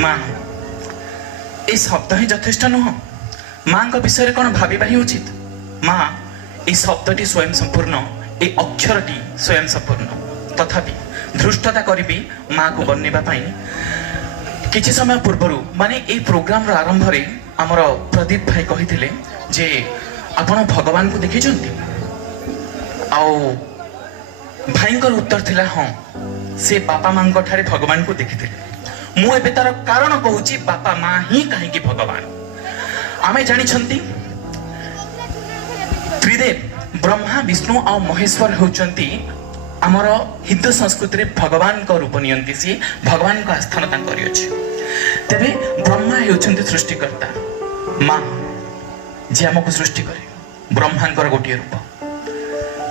माँ ये शब्द ही यथेष्ट नुह माँ विषय कौन भाविबा ही उचित माँ ये शब्दटी स्वयं संपूर्ण ये अक्षरटी स्वयं संपूर्ण तथापि धृष्टता करी माँ को बनवा किछि समय पूर्व माने ये प्रोग्राम आरंभ रे आमर प्रदीप भाई कही जे आपण भगवान को देखी आओ भाई उत्तर थिला हाँ से बापा माँ भगवान को देखी मु एबे तार कारण कहूची बापा माँ ही कहीं भगवान आमे जानी त्रिदेव ब्रह्मा विष्णु और महेश्वर होचंती आमर हिंदू संस्कृति रे भगवान का रूप नियंती सी भगवान का स्थान तांकरी अछि तेबे ब्रह्मा होचंती सृष्टिकर्ता माँ जे हमको सृष्टि करे ब्रह्मांकर गोटे रूप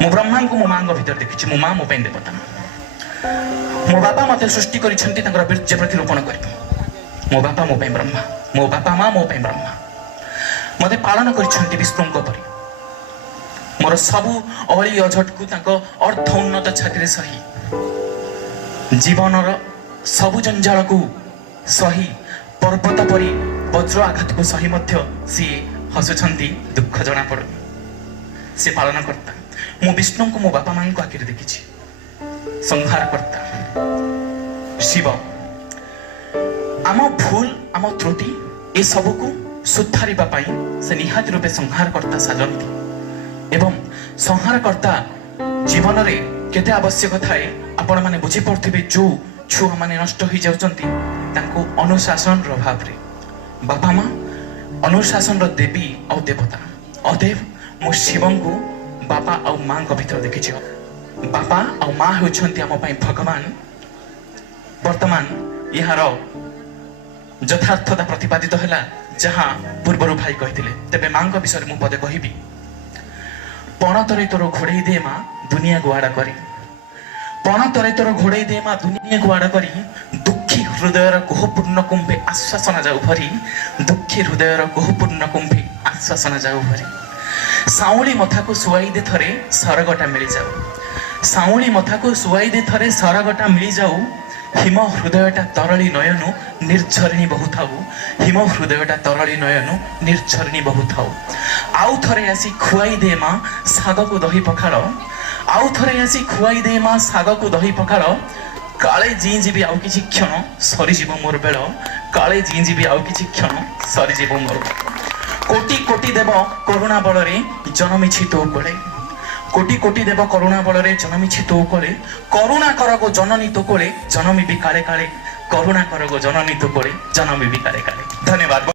मु ब्रह्मा को मो माँ भीतर देखी मो माँ मो पे देवता मो बापा मत सृष्टि करिसेंती तांकर बीर्ज प्रतिरूपण कर मो बापा मो पे ब्रह्मा मो बापा माँ मो पे ब्रह्मा मते पालन करिसेंती विष्णुଙ୍କ परि मोर सबु अली अझट को तांको अर्थोन्नत छाती सही जीवनर सबु जंजाल को सही पर्वत परी वज्र आघात को सही मध्य सी हसुछंती दुख जना पड़ से पालन करता मु विष्णु को मो बापा मां को आखिर देखी संहार करता शिव आम भूल आम त्रुटि ए सब को सुधारिबा पई से निहाती रूपे संहार करता साजंती एवं संहारकर्ता जीवन रे केते आवश्यक थाए आपण माने बुझी पड़थिबे जो छुआ माने नष्ट हो जाउचंती तांको अनुशासन रो भाव रे बापा मां अनुशासन रो देवी और देवता अदेव मो शिवं को बापा और मां को भीतर देखि छ बापा और मां होचंती हम पई भगवान वर्तमान यार यथार्थता प्रतिपादित हैला जहां पूर्वरु भाई कहिथिले तबे मां को विषय मु पदे कहिबी पण तरे तोर घोड़े दे माँ दुनिया गुआड़ा करी पण तरे तोर घोड़े दे माँ दुनिया गुआड़ा करी दुखी हृदयर कोहपूर्ण कुंभे आश्वासन जाऊ भरी दुखी हृदयर कोहपूर्ण कुंभे आश्वासन जाऊ भरी साउली मथा को सुआई दे थरे सरगटा मिली जाऊ साउली मथा को सुआई दे थरे सरगटा मिली जाऊ हिम हृदयटा तरली नयनु निर्झरिणी बहु थाऊ हिम हृदयटा तरली नयनु निर्झरिणी बहु थाऊ आउ थरे आसी खुआई दे माँ साग को दही पखाड़ आउ थरे आसी खुआई दे माँ साग को दही पखाड़ काले जी जीवी आउ किछि क्षण सरीजीव मोर बेल काले जी जीवी आउ किछि क्षण सरीजीव मोर कोटि कोटि देव करुणा बल रे जन्मिछि तो कोले कोटि कोटि देव करुणा बल रे जन्मिछि तो कोले करुणा कर गो जननी तो कोले जन्मी भी काले काले करुणा कर गो जननी तो कोले जन्मी भी काले काले धन्यवाद।